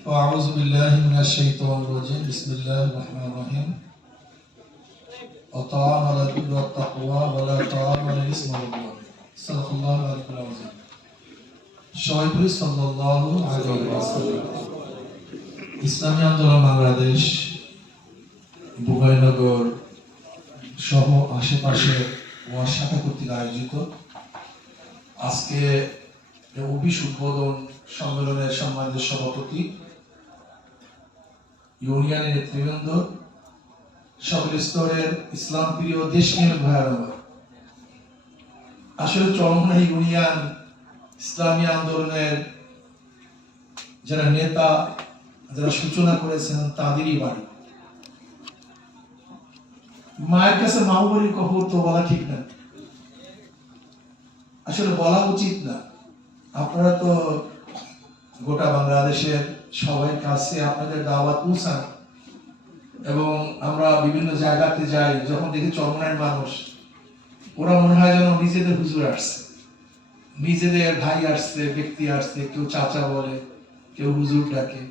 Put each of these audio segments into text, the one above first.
أعوذ بالله من الشيطان الرجيم بسم الله الرحمن الرحيم وطعام على البر والتقوى ولا طعام على الإثم والعدوان صدق الله العلي العظيم শহীদ সাল্লাল্লাহু আলাইহি ওয়াসাল্লাম ইসলামী আন্দোলন বাংলাদেশ বুবাইনগর সহ আশেপাশে ওয়ার শাখা কর্তৃক আয়োজিত আজকে অফিস উদ্বোধন সম্মেলনের সম্মানিত সভাপতি ইউনিয়নের নেতৃবৃন্দ, সকল স্তরের ইসলাম প্রিয় দেশ নিয়ে ভয়ানক আসলে চরমনা ইউনিয়ন ইসলামী আন্দোলনের যারা নেতা, যারা সূচনা করেছেন, তাদেরই বাড়ি। মায়ের কাছে মাহবুরির কবর, তো বলা ঠিক না। আসলে বলা উচিত না। আপনারা তো গোটা বাংলাদেশের সবাই কাছে আপনাদের দাওয়াত পৌঁছান। এবং আমরা বিভিন্ন জায়গাতে যাই, যখন দেখি চরমনের মানুষ, ওরা মনে হয় যেন নিজেদের হুজুর আসছে। নিজেদের ভাই আসছে, ব্যক্তি আসছে, কেউ চাচা বলে, কেউ হুজুর ডাকে।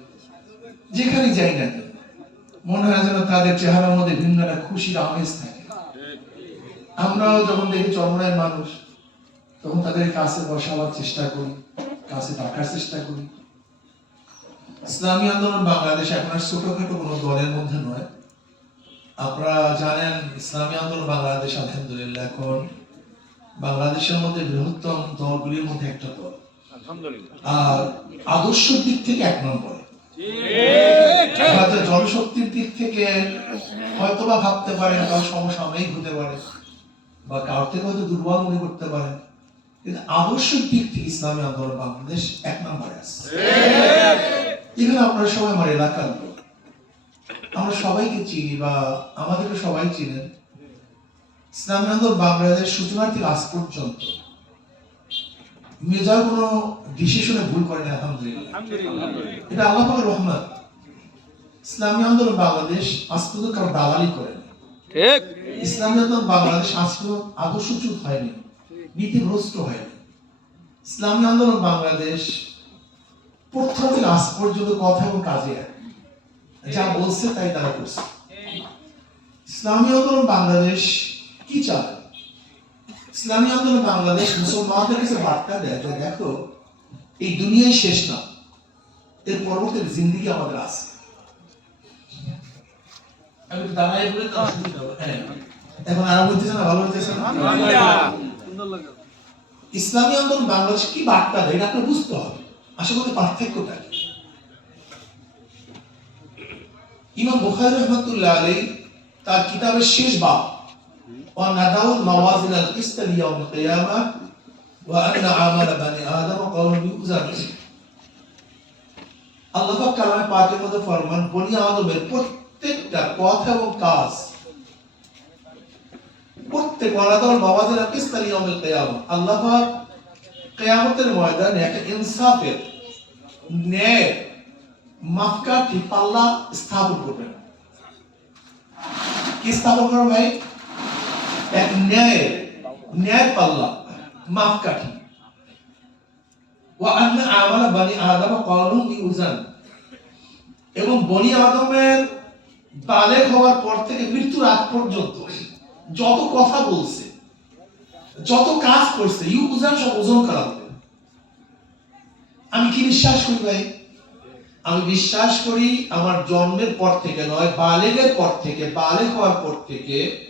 যেখানে যাই না কেন, মনে হয় যেন তাদের চেহারার মধ্যে ভিন্ন একটা খুশির আমেজ থাকে। আমরাও যখন দেখি চরমনের মানুষ, তখন তাদের কাছে বসাবার চেষ্টা করি, কাছে ডাকার চেষ্টা করি। ইসলামী আন্দোলন বাংলাদেশ এখন আর ছোটখাটো কোনো দলের মধ্যে নয়। আপনারা জানেন ইসলামী আন্দোলন বাংলাদেশ আলহামদুলিল্লাহ এখন বাংলাদেশের মধ্যে বৃহত্তম দলগুলির মধ্যে একটা দল। আর আদর্শ দিক থেকে এক নম্বরে। জনশক্তির দিক থেকে হয়তো বা ভাবতে পারেন কারও সমসাময়িক হতে পারে বা কারোর থেকে হয়তো দুর্বল মনে করতে পারেন। কিন্তু আদর্শিক দিক থেকে ইসলামী আন্দোলন বাংলাদেশ এক নম্বরে আছে। এখানে আপনারা সবাই আমার এলাকার লোক। আমরা সবাইকে চিনি বা আমাদেরকে সবাই চিনেন। ইসলামী আন্দোলন বাংলাদেশ সূচনা থেকে আজ পর্যন্ত। মেজর কোনো ডিসিশনে ভুল করেন আলহামদুলিল্লাহ। এটা আল্লাহ পাকের রহমত। ইসলামী আন্দোলন বাংলাদেশ আজ পর্যন্ত কারও দালালি করেন। ঠিক। ইসলামী আন্দোলন বাংলাদেশ আজ পর্যন্ত আদর্শচ্যুত হয়নি নীতিভ্রষ্ট হয়নি। ইসলামী আন্দোলন বাংলাদেশ প্রথম আজ পর্যন্ত কথা এবং কাজে যা বলছে তাই তারা করছে। ইসলামী আন্দোলন বাংলাদেশ কি চায়? ইসলামী আন্দোলন বাংলাদেশ মুসলমানদের কাছে বার্তা দেয় যে দেখো এই দুনিয়ায় শেষ না। এর পরবর্তী জিন্দিগি আমাদের আছে। আমি তো দাঁড়াই বলে। হ্যাঁ। এখন আরাম হইতেছে না ভালো হইতেছে না? ইসলামী আন্দোলন বাংলাদেশ কি বার্তা দেয়? এটা আপনার বুঝতে হবে। আশা করি পার্থক্যটা কি ইমাম বুখারী রহমাতুল্লাহ আলাইহি তার কিতাবের শেষ বাব ওয়া নাদাউল মাওয়াজিন আল কিসত লিয়াউম আল কিয়ামা ওয়া আন্না আমাল বানি আদম কওলু বিউজান আল্লাহ পাক কালামে পাকের মধ্যে ফরমান, বনি আদমের প্রত্যেকটা কথা এবং কাজ, প্রত্যেক ওয়ানাদাউল মাওয়াজিন আল কিসত লিয়াউম আল কিয়ামা আল্লাহ পাক কিয়ামতের ময়দানে একটা ইনসাফের ন্যায় মাপকাঠি পাল্লা স্থাপন করবেন কি স্থাপন করবেন ভাই? এক ন্যায় ন্যায় পাল্লা মাপকাঠি ওয়া আন্না আমালা বানি আদম কওলুম ইউজান। এবং বনি আদমের বালেগ হওয়ার পর থেকে মৃত্যুর আগ পর্যন্ত যত কথা বলছে, যত কাজ করছে, ইউজান সব ওজন করা আমি কি বিশ্বাস করি ভাই? আমি বিশ্বাস করি আমার জন্মের পর থেকে নয় বালেগের পর থেকে, বালে হওয়ার পর থেকে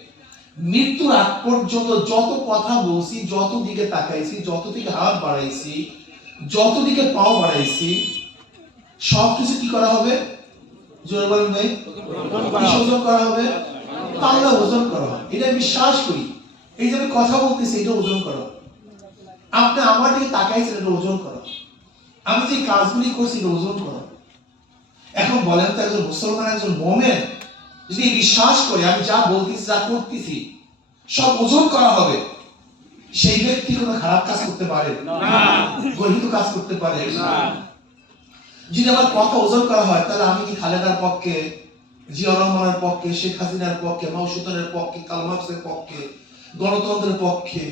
মৃত্যুর আগ পর্যন্ত যত কথা বলছি, যত দিকে তাকাইছি, যত দিকে হাত বাড়াইছি, যত দিকে পাও বাড়াইছি, সব কিছু কি করা হবে? জোরে বলেন ভাই। ওজন করা হবে? পাল্লা ওজন করা হবে। এটা বিশ্বাস করি। এই যে আমি কথা বলতেছি, এটা ওজন করা। আপনি আমার দিকে তাকাইছেন, এটা ওজন করা। আমি যে কাজগুলি করছি ওজন করা। এখন বলেন তো একজন মুসলমান একজন মোমেন যদি বিশ্বাস করে আমি যা বলতেছি যা করতেছি সব ওজন করা হবে সেই ব্যক্তি কোনো খারাপ কাজ করতে পারে? গর্হিত কাজ করতে পারে? যদি আমার কথা ওজন করা হয় তাহলে আমি কি খালেদার পক্ষে জিয়া রহমানের পক্ষে শেখ হাসিনার পক্ষে মাউসুতানের পক্ষে কালমার্কসের পক্ষে গণতন্ত্রের পক্ষে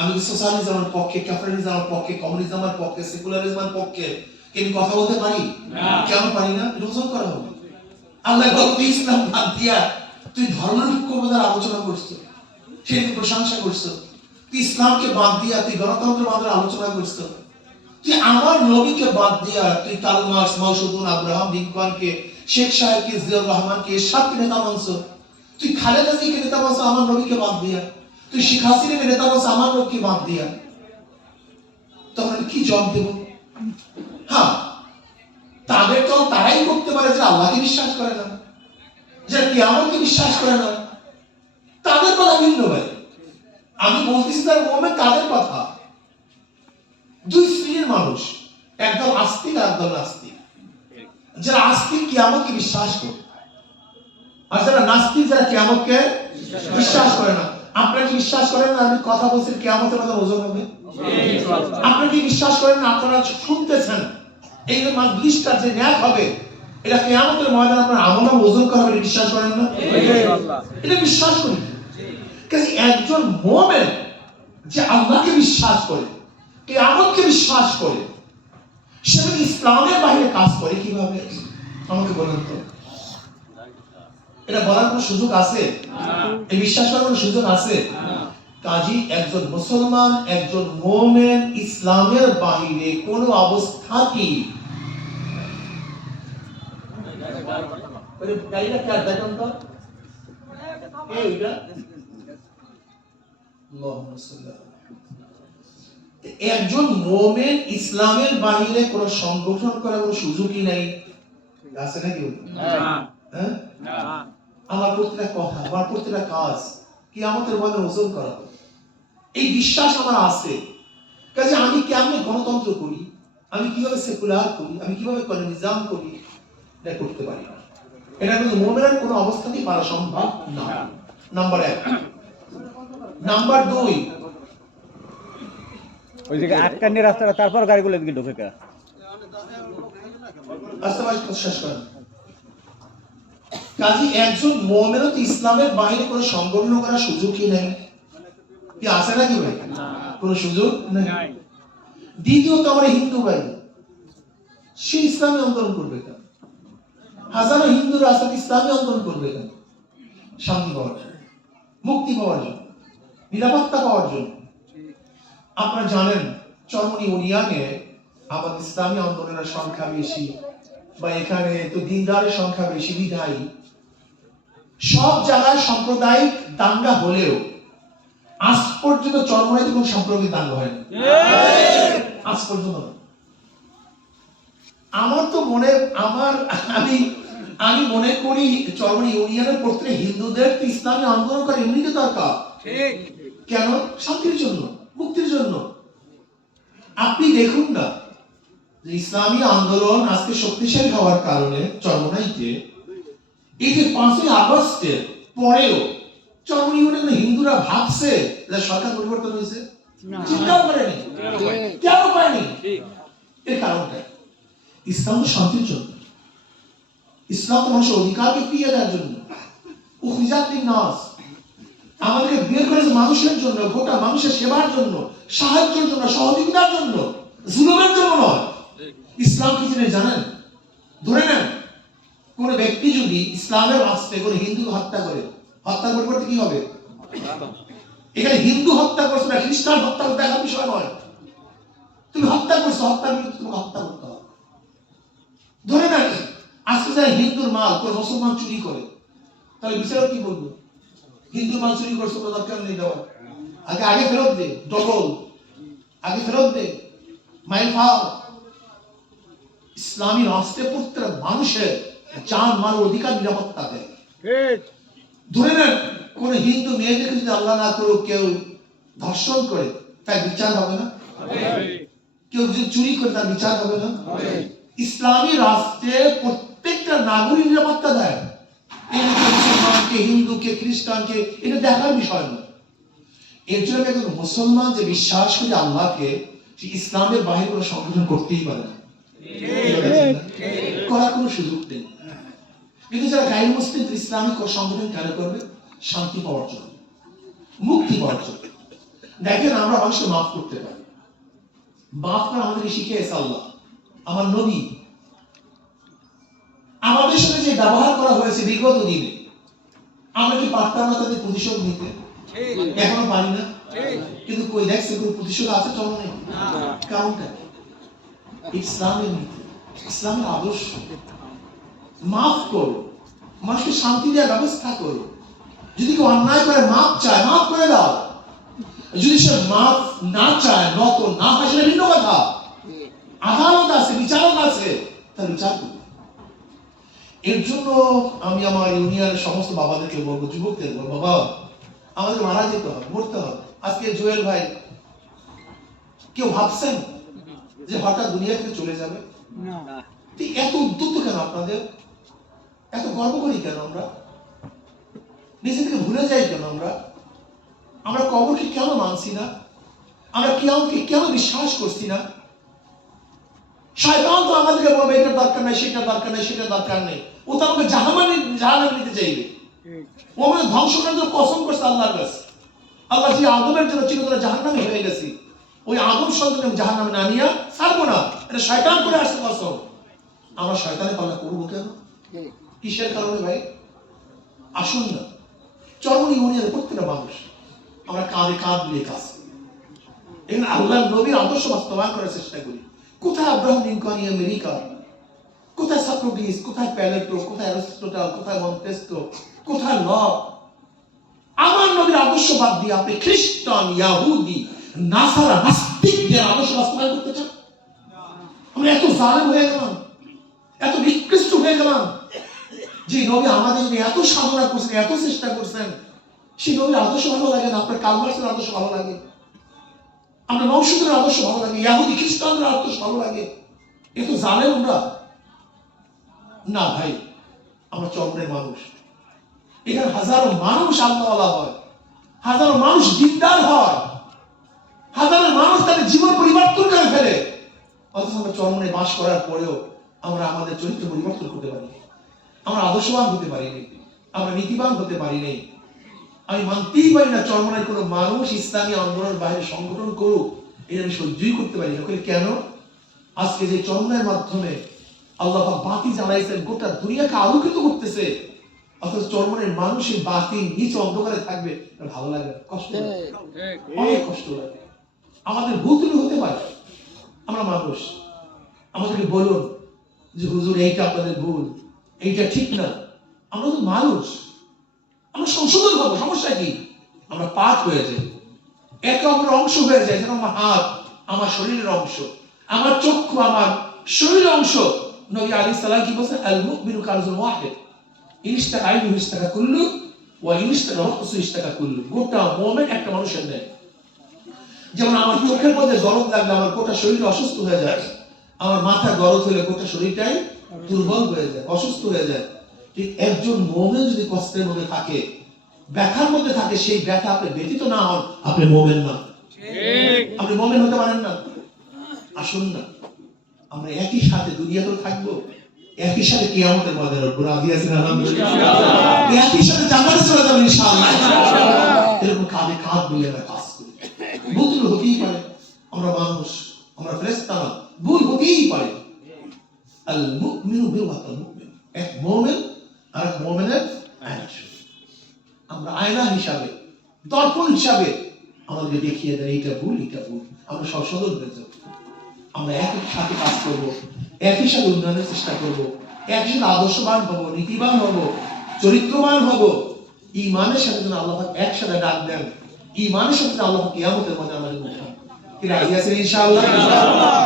আমি সোশ্যালিজমের পক্ষে ক্যাপিটালিজমের পক্ষে কমিউনিজমের পক্ষে সেকুলারিজমের পক্ষে কিন্তু কথা বলতে পারি? কেন পারি না? ওজন করা হবে। আল্লাহ তুই ইসলাম বাদ দিয়া তুই ধর্মনিরপেক্ষতার আলোচনা করছ সেটাকে প্রশংসা করছ তুই ইসলামকে বাদ দিয়া তুই গণতন্ত্রবাদের আলোচনা করছ তুই আমার নবীকে বাদ দিয়া তুই Karl Marx Mao Zedong Abraham লিঙ্কনকে Sheikh সাহেবকে জিয়াউর রহমানকে এরশাদকে নেতা মানছো। তুই খালেদা জিকে নেতা মানছো আমার নবীকে বাদ দিয়া। তুই শেখ হাসিনাকে নেতা মানছো আমার নবীকে বাদ দিয়া। তখন কি জবাব দেব? হ্যাঁ তাদের তো তারাই করতে পারে যে আল্লাহকে বিশ্বাস করে না যে কিয়ামতকে বিশ্বাস করে না। তাদের কথা ভিন্ন ভাই। আমি বলতেছি তার মোহাম্মদ তাদের কথা। দুই শ্রেণির মানুষ একদল আস্তিক আর একদল নাস্তিক। যারা আস্তিক কিয়ামতকে বিশ্বাস করে, আর যারা নাস্তিক, যারা কিয়ামতকে বিশ্বাস করে না। আপনারা কি বিশ্বাস করেন না আমি কথা বলছি কিয়ামতের মতো ওজন হবে? আপনারা কি বিশ্বাস করেন না আপনারা শুনতেছেন? এই যে মাজলিসটা যে ন্যাক হবে এটা কিয়ামতের ময়দান আপনার আমল ওজন করা হবে বিশ্বাস করেন না? এটা বিশ্বাস করি। কাজে একজন মোমেন যে আল্লাহকে বিশ্বাস করে কে কিয়ামতকে বিশ্বাস করে সে ইসলামের বাইরে কাজ করে কীভাবে? আমাকে বলেন তো। এটা বলার কোনো সুযোগ আছে? এই বিশ্বাস করার কোনো সুযোগ আছে? কাজী একজন মুসলমান একজন মোমেন ইসলামের বাহিরে কোনো অবস্থাতেই ওই গাড়িটা কার? দেখুন তো। কে একজন মোমেন ইসলামের বাইরে কোনো সংগঠন করার কোনো সুযোগই নাই। আছে নাকি? হ্যাঁ? আমার প্রতিটা কথা আমার প্রতিটা কাজ কি আমাদের মনে ওজন করা। এই বিশ্বাস আমার আছে। কাজে আমি কেমন গণতন্ত্র করি? আমি কীভাবে সেকুলার করি? আমি কীভাবে কমিউনিজম করি? এটা করতে পারি না। এটা কিন্তু মোমেনের কোনো অবস্থাতেই পারা সম্ভব না। নাম্বার এক। নাম্বার দুই। ওই জায়গায় আটকানি রাস্তাটা তারপর গাড়িগুলো এদিকে ঢুকে আস্তে শেষ করেন। কাজী একজন মোমেনও তো ইসলামের বাইরে কোনো সংগঠন করার সুযোগই নেই? কি আছে নাকি ভাই? কোনো সুযোগ নেই? দ্বিতীয়ত আমার হিন্দু ভাই সে ইসলামী আন্দোলন করবে কেন? হাজারো হিন্দু রাস্তাতে ইসলামী আন্দোলন করবে কেন? শান্তি পাওয়ার জন্য মুক্তি পাওয়ার জন্য নিরাপত্তা পাওয়ার জন্য। আপনারা জানেন চরমনি ইউনিয়নে আমাদের ইসলামী আন্দোলনের সংখ্যা বেশি বা এখানে তো দিনদারের সংখ্যা বেশি বিধায়ী। সব জায়গায় সাম্প্রদায়িক দাঙ্গা হলেও আজ পর্যন্ত চরমনাইতে কোনো সাম্প্রদায়িক দাঙ্গা হয়নি। আজ পর্যন্ত আমার তো মনে আমার আমি আমি মনে করি চরমনি ইউনিয়নের প্রত্যেক হিন্দুদের ইসলামী আন্দোলন করে এমনিতে দরকার। কেন? শান্তির জন্য মুক্তির জন্য। আপনি দেখুন না ইসলামী আন্দোলন আজকে শক্তিশালী হওয়ার কারণে চরমনাইতে এই যে পাঁচই আগস্টের পরেও চরমনি হিন্দুরা ভাবছে যে সরকার পরিবর্তন হয়েছে? চিন্তাও করেনি? কেন করেনি? এর কারণটা ইসলাম তো শান্তির জন্য। ইসলাম তো মানুষের অধিকারকে ফিরিয়ে দেওয়ার জন্য। আমাদেরকে বের করেছে মানুষের জন্য গোটা মানুষের সেবার জন্য সাহায্যের জন্য সহযোগিতার জন্য। জুলুমের জন্য নয়। ইসলাম কি জানেন? ধরে নেন। কোন ব্যক্তি যদি ইসলামের রাস্তায় কোন হিন্দু হত্যা করে হত্যা পরিবর্তে কি হবে? এখানে হিন্দু হত্যা করছে না, খ্রিস্টান হত্যা করতে দেখার বিষয় নয়। তুমি হত্যা করছ, হত্যার বিরুদ্ধে তোমাকে হত্যা করতে হবে। ধরে নেন আজকে যারা হিন্দুর মাল, কোন মুসলমান চুরি করে, তাহলে বিচারক কি বলব? হিন্দু মাল চুরি করছে, কোনো দরকার নেই দেওয়ার। আগে আগে ফেরত দে, ডবল। আগে ফেরত দে, মাইল পাও ইসলামী রাষ্ট্রে প্রত্যেক মানুষের মাল অধিকার নিরাপত্তা দেয়। ধরে নেন কোন হিন্দু মেয়েদেরকে যদি আল্লাহ না করুক কেউ ধর্ষণ করে তার বিচার হবে না? কেউ যদি চুরি করে তার বিচার হবে না? ইসলামী রাষ্ট্রে প্রত্যেকটা নাগরিক নিরাপত্তা দেয়। মুসলমানকে হিন্দুকে খ্রিস্টানকে এটা দেখার বিষয় নয়। এর জন্য একজন মুসলমান যে বিশ্বাস করে আল্লাহকে সে ইসলামের বাইরে কোনো সংগঠন করতেই পারে না। করার কোনো সুযোগ নেই। কিন্তু যারা গাইড মুসলিম ইসলামিক সংগঠন কেন করবে? শান্তি পাওয়ার জন্য। মুক্তি পাওয়ার জন্য। দেখেন আমরা মানুষকে মাফ করতে পারি। মাফ করা আমাদের শিখিয়েছে আল্লাহ। আমার নবী। আমাদের সাথে যে ব্যবহার করা হয়েছে বিগত দিনে আমরা কি পারতাম না তাদের প্রতিশোধ নিতে? এখনও পারি না। কিন্তু কই দেখছে কোনো প্রতিশোধ আছে চলো নেই কারণটা? ইসলামের নীতি। ইসলামের আদর্শ। মাফ করো। মানুষকে শান্তি দেওয়ার ব্যবস্থা করো। যদি কেউ অন্যায় করে মাফ চায় মাফ করে দাও। যদি সে মাফ না চায় নত না হয় সেটা ভিন্ন কথা। আদালত আছে বিচারক আছে তার বিচার করবে এর জন্য আমি আমার ইউনিয়নের সমস্ত বাবাদেরকে বলব যুবকদের বলব বাবা আমাদের মারা যেতে হবে মরতে হবে। আজকে জুয়েল ভাই কেউ ভাবছেন যে হঠাৎ দুনিয়া থেকে চলে যাবে? এত উদ্যুত কেন আপনাদের? এত গর্ব করি কেন আমরা? নিজে থেকে ভুলে যাই কেন আমরা? আমরা কবরকে কেন মানছি না? আমরা কিয়ামকে কেন বিশ্বাস করছি না? শয়তান তো আমাদেরকে বলবে এটার দরকার নাই সেটা দরকার নাই সেটা দরকার নেই। ও তো আমাকে জাহামানি জাহান্নামে নিতে চাইবে। ও আমাদের ধ্বংস করার জন্য কসম করছে আল্লাহর কাছে। আল্লাহ যে আদমের জন্য চিরতরে জাহান্নামে হয়ে গেছি ওই আদম সন্তান জাহান্নামে না নিয়ে ছাড়বো না। এটা শয়তান করে আসছে কসম। আমরা শয়তানের পাল্লা করব কেন? কিসের কারণে ভাই? আসুন না। চরমনি ইউনিয়নের প্রত্যেকটা মানুষ আমরা কাঁধে কাঁধ মিলিয়ে কাজ এখানে আল্লাহ নবীর আদর্শ বাস্তবায়ন করার চেষ্টা করি। কোথায় আব্রাহাম লিঙ্কন আমেরিকা? কোথায় সক্রেটিস কোথায় প্যালেটো কোথায় অ্যারিস্টোটল? কোথায় মন্টেস্কো কোথায় লক আমার নবীর আদর্শ বাদ দিয়ে আপনি খ্রিস্টান, ইয়াহুদি, নাসারা, নাস্তিকদের আদর্শ বাস্তবায়ন করতে চান? আমরা এত জালেম হয়ে গেলাম। এত নিকৃষ্ট হয়ে গেলাম। যে নবী আমাদের জন্য এত সাধনা করছেন, এত চেষ্টা করছেন, সেই নবীর আদর্শ ভালো লাগে না? আপনার কালমার্সের আদর্শ ভালো লাগে? আমরা নৌসুদের আদর্শ ভালো লাগে? ইয়াহুদি খ্রিস্টানদের আদর্শ ভালো লাগে? এ তো জানেন আমরা না ভাই, আমরা চন্দ্রের মানুষ। এখানে হাজারো মানুষ আল্লাহওয়ালা হয়। হাজারো মানুষ দিনদার হয়। হাজারো মানুষ তাদের জীবন পরিবর্তন করে ফেলে। অথচ আমরা চরমনে বাস করার পরেও আমরা আমাদের চরিত্র পরিবর্তন করতে পারিনি আমরা আদর্শবান হতে পারিনি আমরা নীতিবান হতে পারিনি আমি মানতেই পারি না চরমনের কোনো মানুষ ইসলামী আন্দোলনের বাইরে সংগঠন করুক, এটা আমি সহ্যই করতে পারি না। কেন? আজকে যে চরমনের মাধ্যমে আল্লাহ বাতি জ্বালাইছেন, গোটা দুনিয়াকে আলোকিত করতেছে, অথচ চরমনের মানুষ এই বাতি নিচে অন্ধকারে থাকবে ভালো লাগে কষ্ট অনেক কষ্ট লাগে। আমাদের ভুল হতে পারে। আমরা মানুষ। আমাদেরকে বলুন যে, হুজুর, এইটা আপনাদের ভুল। এইটা ঠিক না। আমরা তো মানুষ। আমরা সংশোধন হব সমস্যা কি? আমরা পাঠ হয়ে যাই। একে অপরের অংশ হয়ে যায় যেন আমার হাত আমার শরীরের অংশ, আমার চক্ষু আমার শরীরের অংশ। নবী আলী সাল্লাহ কি বলছেন? আল মুকমিনু কারজুল ওয়াহিদ। ইনিশতাকা আইনু ইনিশতাকা কুল্লু ওয়া ইনিশতাকা রাসু ইনিশতাকা কুল্লু। গোটা মুমিন একটা মানুষের নেয় যেমন আমার চোখের মধ্যে গরম লাগলে আমার গোটা শরীর অসুস্থ হয়ে যায়, আমার মাথা গরম হলে গোটা শরীরটাই দুর্বল হয়ে যায় অসুস্থ হয়ে যায়। ঠিক একজন মোমেন যদি কষ্টের মধ্যে থাকে ব্যথার মধ্যে থাকে সেই ব্যথা আপনি ব্যতীত না হন আপনি মোমেন না। আপনি মোমেন হতে পারেন না। আসুন না। আমরা একই সাথে দুনিয়াতেও থাকব। একই সাথে কিয়ামতের ময়দানে উঠবো। রাজি আছেন? আলহামদুলিল্লাহ একই সাথে জান্নাতে চলে যাবেন ইনশাআল্লাহ। এরকম কাঁধে কাঁধ মিলে আমরা কাজ করি। ভুল হতেই পারে। আমরা মানুষ আমরা ফেরেশতা না ভুল হতেই পারে। আল মুমিনু মুমিন এক মুমিন আর এক মুমিনের আয়না। আমরা আয়না হিসাবে দর্পণ হিসাবে আমাদেরকে দেখিয়ে দেন ভুল এইটা ভুল। আমরা সব সদল হয়ে যাব। আমরা একই সাথে কাজ করব একই সাথে উন্নয়নের চেষ্টা করব একই সাথে আদর্শবান হব নীতিবান হব চরিত্রবান হব। ইমানের সাথে যেন আল্লাহ একসাথে ডাক দেন ইমানের সাথে আল্লাহ কিয়ামতের মধ্যে আমাদের উঠান কি রাজি আছেন ইনশাআল্লাহ।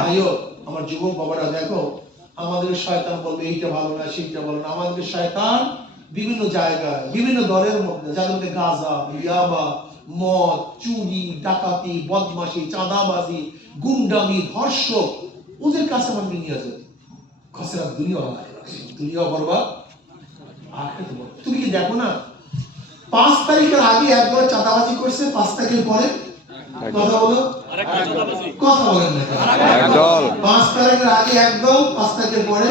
ভাইও আমার যুবক বাবারা দেখো আমাদের শয়তান বলবে, এইটা ভালো না, সেইটা ভালো না। আমাদের শয়তান বিভিন্ন জায়গায়, বিভিন্ন দলের মধ্যে, যাদের মধ্যে গাঁজা ইয়াবা মদ, চুরি, ডাকাতি, বদমাশি, চাঁদাবাজি, গুন্ডামি, ধর্ষক, ওদের কাছে আমাদের নিয়ে যাবে খসরা দুনিয়া দুনিয়া আখিরাত তুমি কি দেখো না? পাঁচ তারিখের আগে একবার চাঁদাবাজি করছে, পাঁচ তারিখের পরে কথা বলো কথা বলেন। একদল পাঁচ তারিখের আগে একদল পাঁচ তারিখের পরে।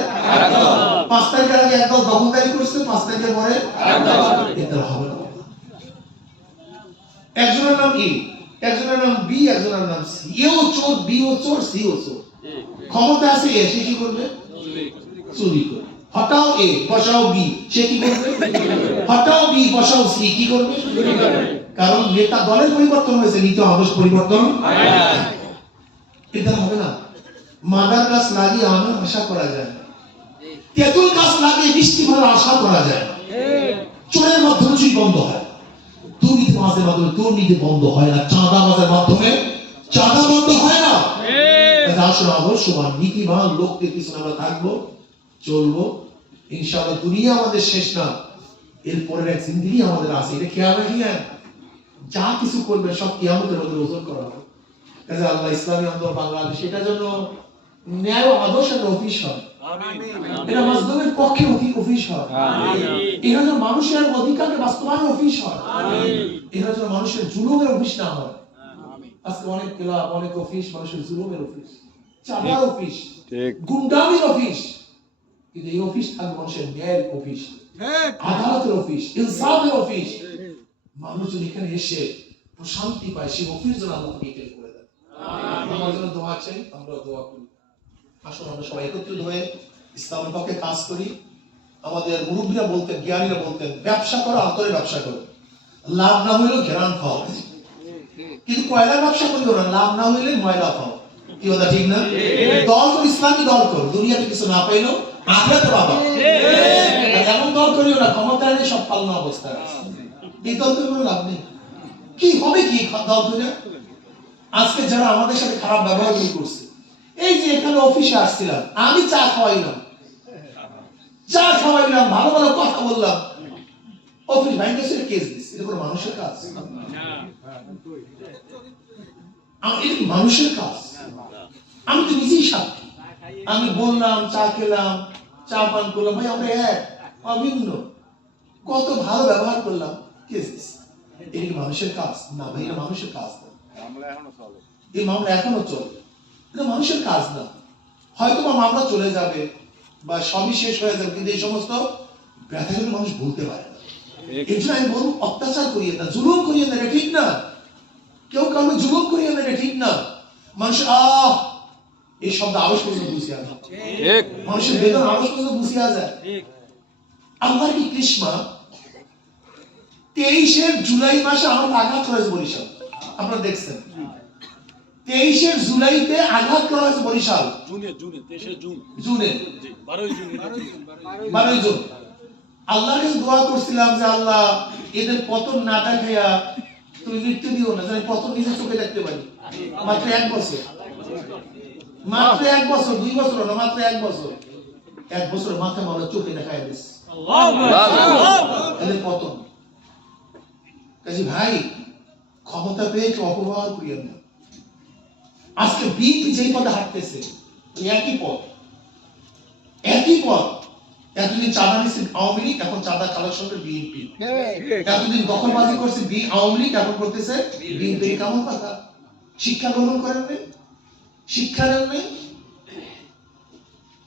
পাঁচ তারিখের আগে একদল দখলদারি করছে পাঁচ তারিখের পরে এটা হবে না। একজনের নাম এ একজনের নাম বি একজনের নাম সি। এও চোর বি ও চোর সি ও চোর। ক্ষমতা আছে এ সে কি করবে? চুরি করবে। হটাও এ বসাও বি সে কি করবে? হটাও বি বসাও সি কি করবে? কারণ নেতা দলের পরিবর্তন হয়েছে নীতি আদর্শ পরিবর্তন। এটা হবে না। মাদার গাছ লাগিয়ে আমের আশা করা যায়। তেঁতুল গাছ লাগিয়ে বৃষ্টি ভরার আশা করা যায়। চোরের মাধ্যমে চুরি বন্ধ হয়। দুর্নীতি মাধ্যমে দুর্নীতি বন্ধ হয় না। চাঁদা মাসের মাধ্যমে চাঁদা বন্ধ হয় না। আসলে নীতিবান লোকদের পিছনে আমরা থাকব চলবো। ইনশাআল্লাহ দুনিয়া আমাদের শেষ না। এরপরের এক জিন্দিগি আমাদের আছে। এটা খেয়াল রাখিয়েন যা কিছু করবে সব কিয়ামতের মধ্যে ওজন করা হবে। কাজে আল্লাহ ইসলামী আন্দোলন বাংলাদেশ এটার জন্য ন্যায় ও আদর্শের অফিস হয়। এটা মাজলুমের পক্ষে অফিস হয়। এরা যেন মানুষের অধিকারকে বাস্তবায়ন অফিস হয়। এরা যেন মানুষের জুলুমের অফিস না হয়। আজকে অনেক ক্লাব অনেক অফিস মানুষের জুলুমের অফিস। চাঁদার অফিস। ঠিক। গুন্ডামির অফিস। কিন্তু এই অফিস থাকবে মানুষের ন্যায়ের অফিস। আদালতের অফিস। ইনসাফের অফিস। মানুষ যদি এখানে এসে প্রশান্তি পায় সেই অফিস যেন আল্লাহ বিকেল করে দেয়। আমার জন্য দোয়া চাই আমরা দোয়া করি। আসুন আমরা সবাই একত্রিত হয়ে ইসলামের পক্ষে কাজ করি। আমাদের মুরব্বীরা বলতেন জ্ঞানীরা বলতেন ব্যবসা করো আন্তরে ব্যবসা করো। লাভ না হইলেও ঘেরান খাও। কিন্তু কয়লা ব্যবসা করিও না লাভ না হইলে ময়লা খাও। কি কথা ঠিক না? দল কর ইসলামী দল কর দুনিয়াতে কিছু না পাইলো আখরাতে বাবা। আর এমন দল করিও না ক্ষমতা সব পালনা অবস্থায় আছে। এই করে কোনো লাভ নেই। কি হবে কি করে আজকে যারা আমাদের সাথে খারাপ ব্যবহার করছে। এই যে এখানে অফিসে আসছিলাম, আমি চা খাওয়াইলাম। চা খাওয়াইলাম, ভালো ভালো কথা বললাম। অফিস ভাইকে কেস দিস এটা কোনো মানুষের কাজ? আম- মানুষের কাজ? আমি তো নিজেই সাক্ষী। আমি বললাম, চা খেলাম, চা পান করলাম। ভাই, আমরা এক, অভিন্ন। কত ভালো ব্যবহার করলাম। কেস দিস মানুষের কাজ না ভাই এটা মানুষের কাজ না। এই মামলা এখনও চলে। এটা মানুষের কাজ না। হয়তো বা মামলা চলে যাবে বা সবই শেষ হয়ে যাবে কিন্তু এই সমস্ত ব্যথাগুলো মানুষ বলতে পারে না। এই জন্য আমি বলব অত্যাচার করিয়ে না জুলুম করিয়ে না এটা ঠিক না। কেউ কাউকে জুলুম করিয়ে না এটা ঠিক না। মানুষ আহ! এই শব্দ আওয়াজ পর্যন্ত বুঝিয়ে মানুষের বেদনা আওয়াজ পর্যন্ত বুঝিয়ে যায় আল্লাহর কি কৃষ্মা তেইশের জুলাই মাসে আমার আঘাত করেছে বরিশাল। আপনারা দেখছেন। তেইশের জুলাইতে আঘাত করা হয়েছে বরিশাল। জুনে জুনে তেইশে জুন। জুনে। বারোই জুন বারোই জুন আল্লাহর কাছে দোয়া করছিলাম যে আল্লাহ এদের পতন না দেখাইয়া তুমি মৃত্যু দিও না যেন পতন নিজের চোখে দেখতে পারি। মাত্র এক বছর। মাত্র এক বছর দুই বছর না মাত্র এক বছর। এক বছর মাথা মারা চোখে দেখায় দিস এদের পতন। কাজে ভাই, ক্ষমতা পেয়ে অপব্যবহার করিয়েন না। আজকে বিএনপি যেই পদে হাঁটতেছে একই পথ। একই পথ। এতদিন চাঁদা নিচ্ছে আওয়ামী লীগ, এখন চাঁদা বিএনপি এতদিন দখলবাজি করছে বি আওয়ামী লীগ, এখন করতেছে বিএনপি কেমন কথা? শিক্ষা গ্রহণ করেন নাই? শিক্ষা নেন নাই?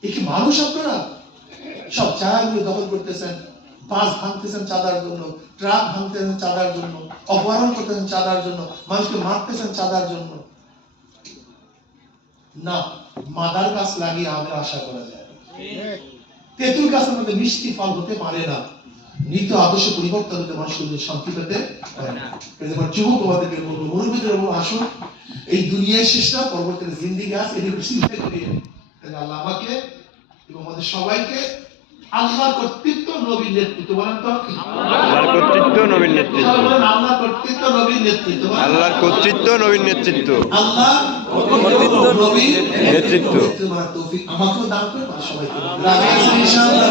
এ কি মানুষ আপনারা? সব জায়গাগুলো দখল করতেছেন। বাস ভাঙতেছেন চাঁদার জন্য, ট্রাক ভাঙতেছেন চাঁদার জন্য, অপহরণ করতেছেন চাঁদার জন্য, মানুষকে মারতেছেন চাঁদার জন্য। না, মাদার গাছ লাগিয়ে আমাদের আশা করা যায়। তেঁতুল গাছের মধ্যে মিষ্টি ফল হতে পারে না। নীত আদর্শ পরিবর্তন হতে মানুষ শান্তি পেতে পারে না। যুবক তোমাদেরকে বলব মুরব্বীদের বলব আসুন। এই দুনিয়ায় শেষ না, পরবর্তীতে জিন্দিগি আছে এটি চিন্তা করি তাহলে আল্লাহ আমাকে এবং আমাদের সবাইকে আল্লাহ কর্তৃত্ব নবীর নেতৃত্ব বলেন তো। আল্লাহর কর্তৃত্ব নবীন নেতৃত্ব। সবাই আল্লাহ কর্তৃত্ব নবীর নেতৃত্ব। আল্লাহর কর্তৃত্ব নবীন নেতৃত্ব। আল্লাহ কর্তৃত্ব নবীর নেতৃত্ব। তৌফিক আমাকেও দান করে সবাইকে রাজি ইনশাআল্লাহ।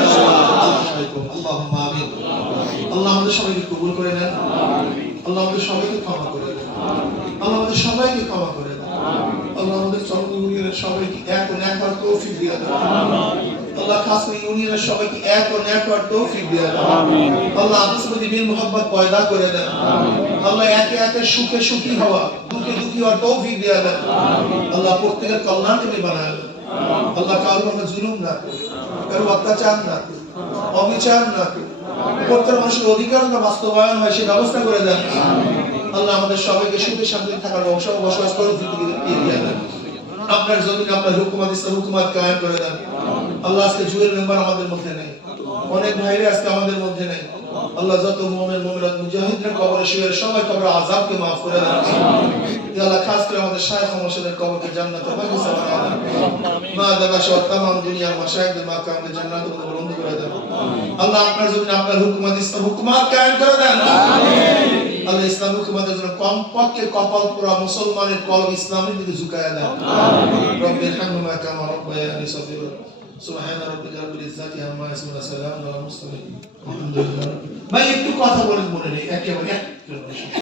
আল্লাহ আল্লাহুম্মা আমিন আল্লাহ আমাদের সবাইকে কবুল করে নেন। আল্লাহ আমাদের সবাইকে ক্ষমা করে দেন। আল্লাহ আমাদের সবাইকে ক্ষমা করে দেন। আল্লাহ আমাদের ইউনিয়নের সবাইকে এক ও এক তৌফিক দিয়ে দেন। আল্লাহ খাস করে ইউনিয়নের সবাইকে এক ও এক হওয়ার তৌফিক দিয়ে দেন। আল্লাহ আপনার সাথে মিল মোহাম্মত পয়দা করে দেন। আল্লাহ একে একে সুখে সুখী হওয়া দুঃখে দুঃখী হওয়ার তৌফিক দিয়ে দেন। আল্লাহ প্রত্যেকের কল্যাণ তুমি বানায় দেন আল্লাহ কারও আমরা জুলুম না করি কারও অত্যাচার না করি অবিচার না করি প্রত্যেক মানুষের অধিকার না বাস্তবায়ন হয় সে ব্যবস্থা করে দেন। আল্লাহ আমাদের সবাইকে সুখে শান্তি থাকার বংশ বসবাস করে দিয়ে দেন আপনার জমিনে আপনার হুকুমাত ইসলাম হুকুমাত কায়েম করে দেন। আল্লাহ আজকে জুয়েল মেম্বার আমাদের মধ্যে নেই। অনেক ভাইরা আজকে আমাদের মধ্যে নেই। আল্লাহ যত মোমেন মোমেনাত মুজাহিদরা কবরে শুয়ে সবাই কবরে আযাবকে maaf করে দেন। আল্লাহ খাস করে আমাদের শায়েখ কবরকে বানায় দেন মা দাদা সহ তামাম দুনিয়ার মাশায়েখদের মাকামকে বুলন্দ করে দেন। আল্লাহ আপনার জমিনে আপনার হুকুমাত ইসলাম হুকুমাত কায়েম করে দেন। আল্লাহ ইসলামী হুকুমাতের জন্য কমপক্ষে কপাল পুরা মুসলমানের কলম ইসলামের দিকে ঝুঁকায় দেন। রব্বির হামহুমা কামা রব্বায়ানি সফির সুবহান রাব্বিকা রাব্বিল ইজ্জাতি আম্মা ইয়াসিফুন ওয়া সালামুন আলা মুরসালিন। আলহামদুলিল্লাহ ভাই একটু কথা বলেন মনে নেই একেবারে এক